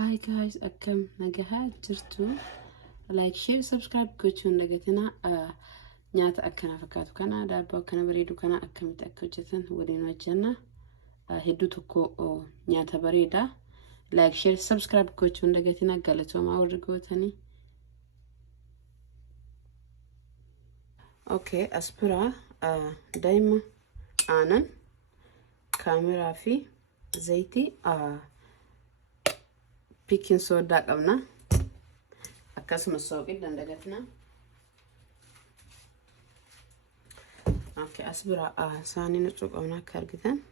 Hi guys, akkam nagahaa jirtu. Like, share, subscribe gochuun dagatina. Nyaata akkana fakkaatu kana daabboo akkana bareedu kana akkamitti akka hojjetan waliin hojjenna. Hedduu tokko nyaata bareeda. Like, share, subscribe gochuun dagatina. Galatoomaa warri gootanii. Okay, aspira daima aanan kaameraa fi zayitii baking soda qabna. Akkasumas soogidda dagatina. Okay, aspira saanii nuti qabna akka argitan.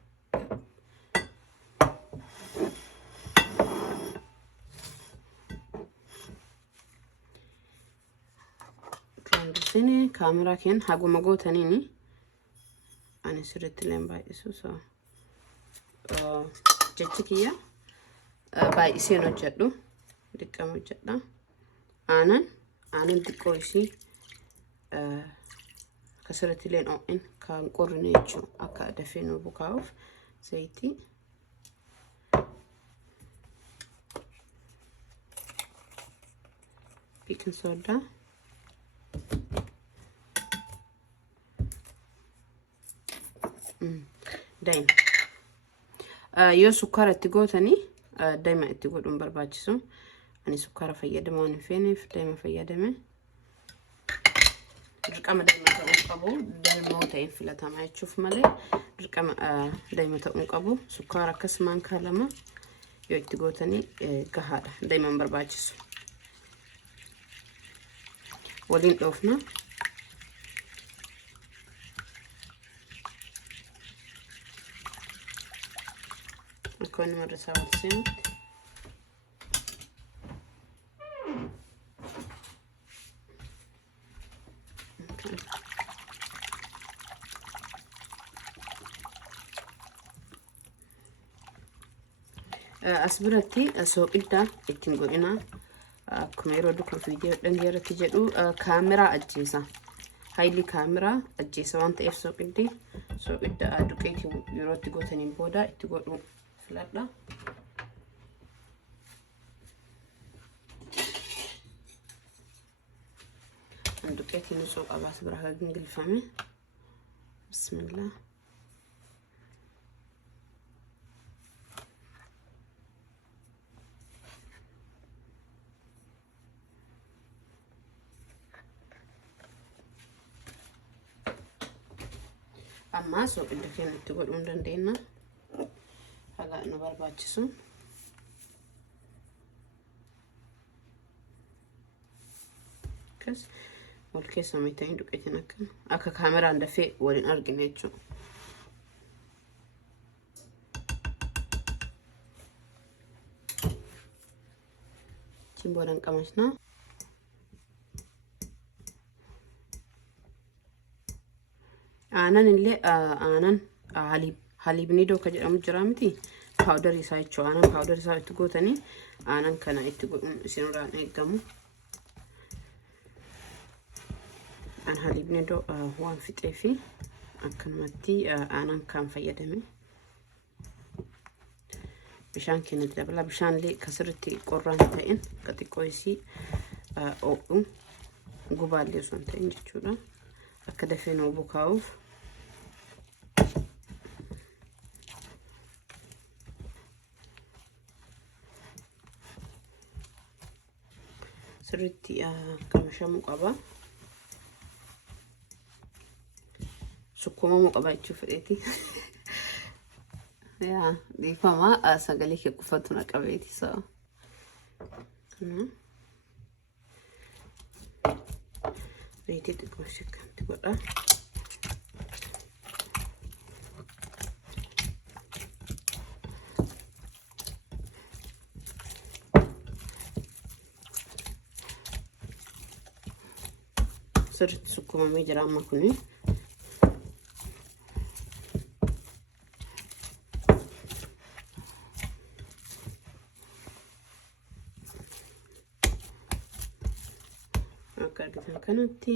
Sini kaamera keen haguma gootaniini ani sirriitti leen baay'isu so jechi kiyya baay'iseen hojjedhu diqqama hojjedha. Aanan xiqqoo isii kasirratti leen o'in kan qorrine jechuu akka dafee nu bukaa'uuf zayitii baking soda daima yoo sukkaara itti gootanii daima itti godhuun barbaachisu. Ani sukkaara fayyadamu waan hin feeneef daima fayyadame. Dirqama daima ta'uu qabu. Daima ta'een filatamaa jechuuf malee dirqama daima ta'uu qabu. Sukkaara akkasumaan kaalama yoo itti gootanii gahaadha. Daima hin barbaachisu. Waliin dhoofna. Con una resalvación. Asbiratti soogidda ittiin godhina akkuma yeroo dukkan viidiyoo dhangeerratti jedhu kaameraa ajjeesa. Hayli kaameraa ajjeesa waan ta'eef soogidda duqeetii yeroo itti gootaniin booda itti godhu. Flatla. Duqeetii nusoo qabaas bira akka gingilfame. Bismillah. Amma soogidda keenya itti godhuu dandeenya. Haga nu barbaachisu. Kas wal keessa miidhaan duqeetiin akka kaameraan dafee waliin argine jechuudha. Cimboodhaan qamasna. Aanan illee aanan halibni dooka jedhamu jira miti. Powder isaa jechuudha. Aanan powder isaa itti gootanii aanan kana itti godhuun isinirraan eegamu. An halibni doo waan fixee fi akkanumatti aanan kan fayyadame. Bishaan keenyatti dabala. Bishaan illee kasirratti qorraan ta'in akka xiqqoo isii o'u gubaallee osoo hin ta'in jechuudha. Akka dafee nu bukaa'uuf. Sirriitti qamashamuu qaba. Sukkuumamuu qaba jechuuf fedheeti. Yaa dhiifama sagalee kee qofatu na qabeeti so. Reetii xiqqoo shakkanti godha. Sirriitti sukkuumamee jira amma kuni. Akka argitan kanatti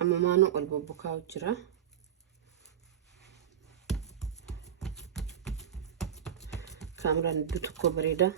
amma maanu ol bobbokaa jira. Kaameraan iddoo tokko bareeda.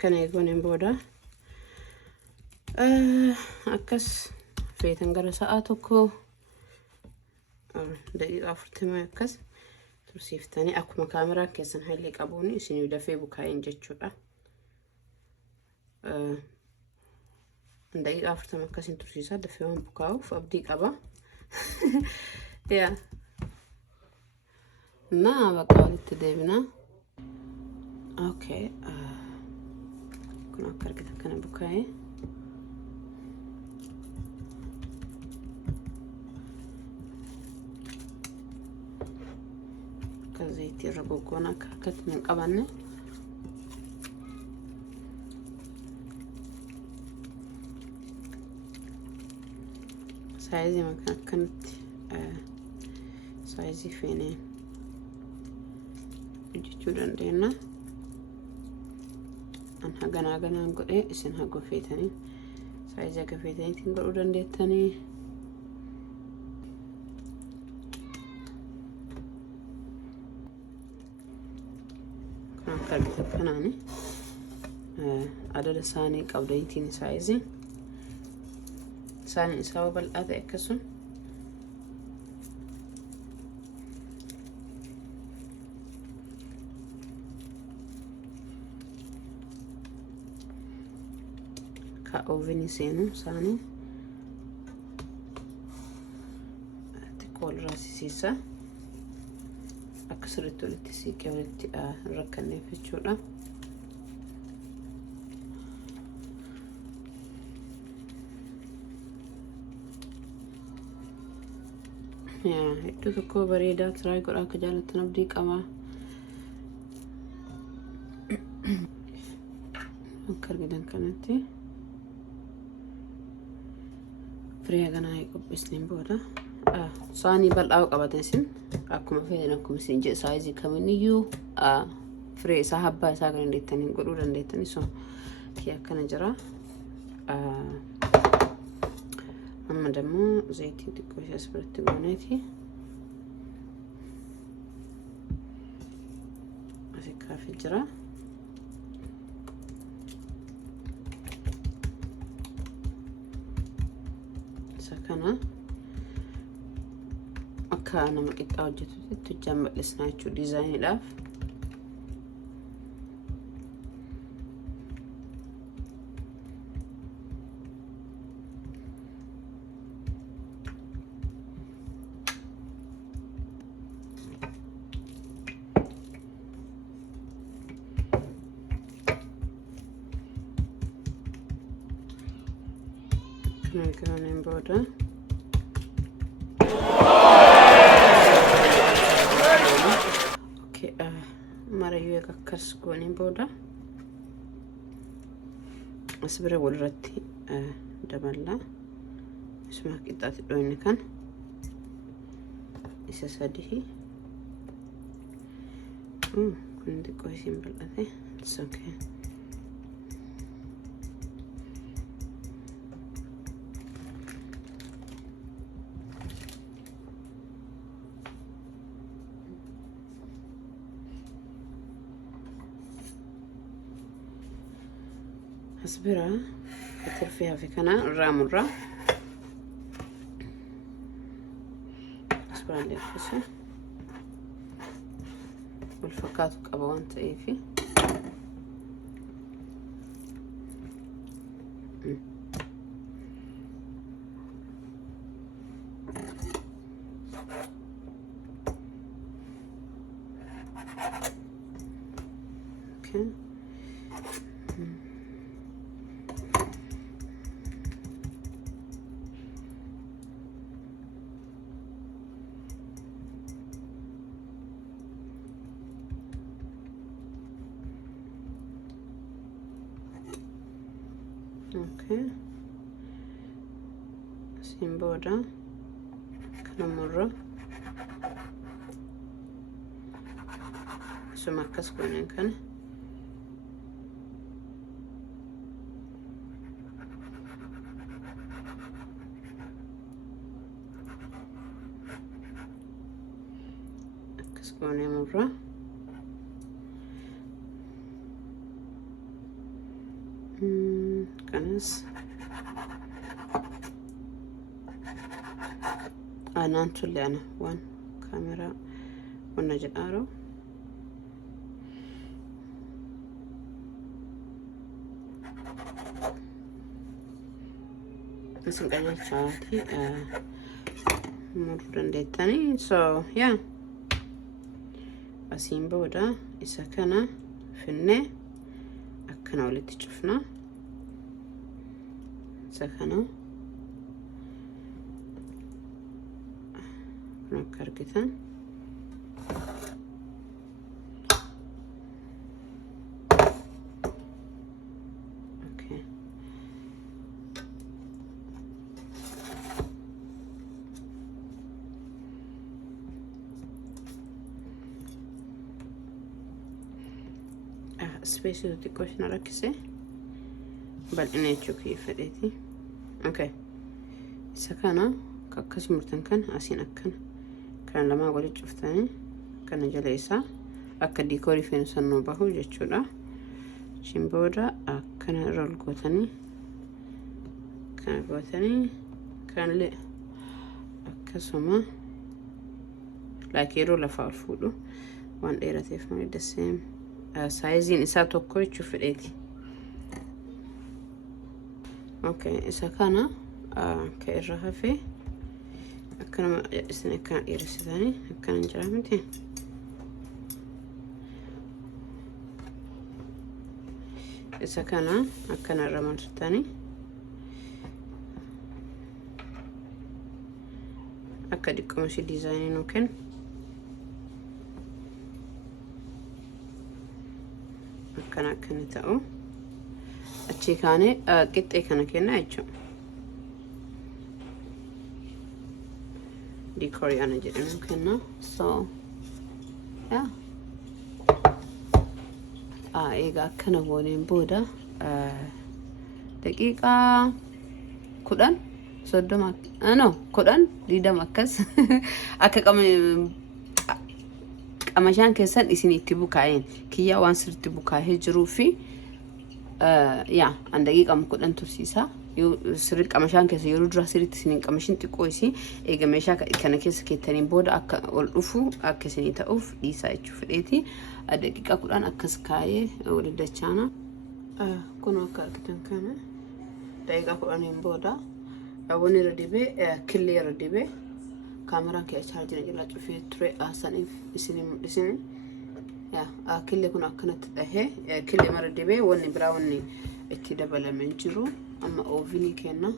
Kana eegoon booda akkas feetan gara sa'a tokko daqiiqaa 40 akkas tursiiftanii akkuma kaameraa keessan haalli qabuun isin dafee bukaa'in jechuudha. Daqiiqaa 40 akkasin tursiisaa dafee waan bukaa'uuf abdii qaba. yaa naa bakka walitti deebina. Okay. Kun akka argitan kana bukaa'e. Akka zayitii irra goggoon akkatti hin qabanne. Saayizii makan akkanatti saayizii feenee hojjechuu dandeenya. Haganaan godhee isin haga feetanii saayizii haga feetaniitiin godhuu dandeettanii. Kan akka argitan kanaani adada saanii qabdaniitiin saayizii saanii isaa bal'aa ta'e akkasuma oveni senu sani tikol rasisisa akasiritu litti siqee walitti rakkanneef jechuudha. Iddoo tokko bareedaa tiraay godhaa akka jaallattan abdii qaba. Akka argitan kanatti Free gana qopheessneen booda saanii bal'aa qabaatan isin akkuma feetan akkuma isin jedhe saayizii kamiiniyyuu free isaa habbaa isaa kan dandeettanii godhuu dandeettanii so akkana jira. Amma dammoo zayitii xiqqoo ishee asirratti gooneeti asii kaafee jira. Kana akka nama qixxaa hojjetutti tujjaan bal'isnaa jechuudha diizaayiniidhaaf. Kan booda marayyuu akkas gooneen booda as bira walirratti daballaa isuma qixxaatti dhoofne kan isa sadii kun xiqqoo isiin bal'ate it's okay. Asbira katirfii hafe kana irraa murraa asbiraan leeffise wal fakkaatu qaba waan ta'eefi Okay. Okay. Simboda kanamurra sumakkas kunin kan akkas kunin murra kanas أنا تولي أنا وان كاميرا ونجد أرو بس نقلل شاتي مرة ديتاني so yeah أسين بودا إسا كان فيني أكنا ولي تشوفنا إسا كانوا نكر كده اوكي سبيسي دي كوش نركزه بل اني تشوفي فديتي اوكي سكانا كاكس مرتن كان اسين اكن كان لما قلت شفتني كان جليسا akka diikoorii feensannoo bahu jechuudha. Shimbooda akkana irra gootanii kanallee akkasuma yeroo lafa fuudhu waan dheerateef malee daseem saayiziin isaa tokko jechuuf fedheeti. Okay, isa kana ka irra hafee akkana isin akkana dheeressitanii akkana hin jira miti. Isa kana akkana irra marsitanii akka diqquma si diizaayinii nu kennu akkana akkani ta'u achi kaane qixxee kana kenna jechuudha. Decori ana jedhamu kenna. So yeah, eega akkana gooneen booda daqiiqaa 10 30 no 10 20 akkas akka qamashaan keessan isin itti bukaa'een kiyyaa waan sirriitti bukaa'ee jiruu fi yaa an daqiiqaa 10 tursiisa. Sirriitti qamashaan keessa yeroo dura sirriitti isin qamashin xiqqoo isi eega meeshaa kana keessa keettaniin booda akka ol dhufu akka isin ta'uuf dhiisaa jechuuf fedheeti. Daqiiqaa 10 akkas kaayee wal dachaana kun akka argitan kana daqiiqaa 10 booda wanni irra dibee killee irra dibee kaameraan kee chaarjii jala cufee ture asaniif isin mul'isin yaa killee kun akkanatti dhahee killee mara dibee wanni biraa wanni itti dabalamee jiru amma oovini kenna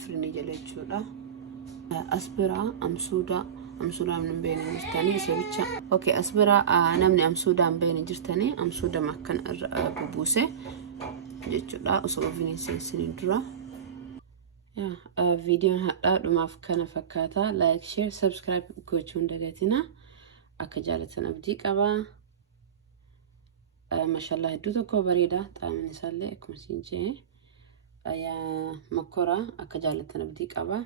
firinii jala jechuudha. Asbiraa amsuudaan hin beekne jirtanii isa bicha. Okay, asbiraa namni amsuudaan beekne jirtanii amsuuda makkan irra bubuuse jechuudha osoo oovini seensiniin dura. Viidiyoon hadhaa dhumaaf kana fakkaata. Like, share, subscribe gochuun dagatina. Akka jaalatan abdii qaba. Mashallah hedduu tokko bareeda xaamni isaallee akkuma siin jee mokkora akka jaalatan abdii qaba.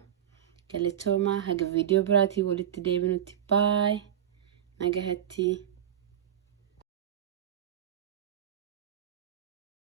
Galatooma haga viidiyoo biraatii walitti deebinutti bye nagahatti.